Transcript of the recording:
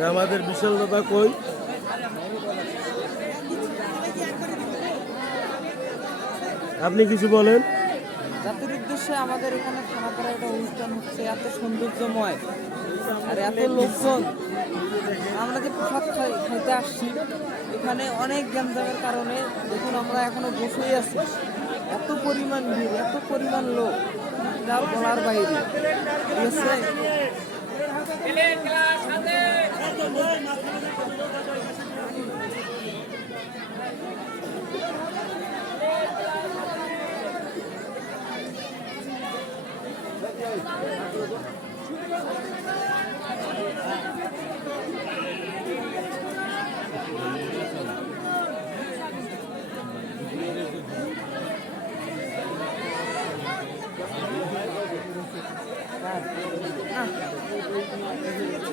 আমাদের বিশাল দাদা কই? আপনি কিছু বলেন। জাতির উদ্দেশ্যে আমাদের এখানে খানা পড়া একটা অনুষ্ঠান হচ্ছে, এত সৌন্দর্যময় আর এত লোকজন। আমরা যে প্রসাদ খাই- খাইতে আসছি, এখানে অনেক গ্যামজামের কারণে দেখুন আমরা এখনও বসেই আছি। এত পরিমাণ ভিড়, এত পরিমাণ লোক যা বলার বাইরে। Ah.